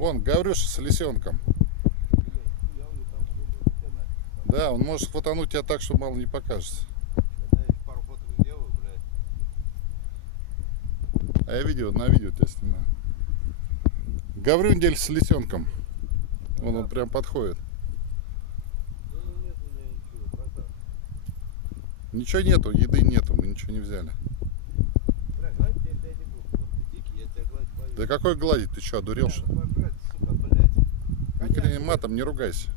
Вон, Гаврюша с лисенком. Да, он может хватануть тебя так, что мало не покажется. Пару фоток сделаю, блядь. А я на видео тебя снимаю. Гаврюндель с лисенком. Вон он прям подходит. Нет у меня ничего, братан. Ничего нету, еды нету, мы ничего не взяли. Бля, гладить я тебя не буду. Вот ты дикий, я тебя гладить боюсь. Да какой гладить? Ты что, одурел, что ли? Пожрать, сука, блядь. Никогда матом не ругайся.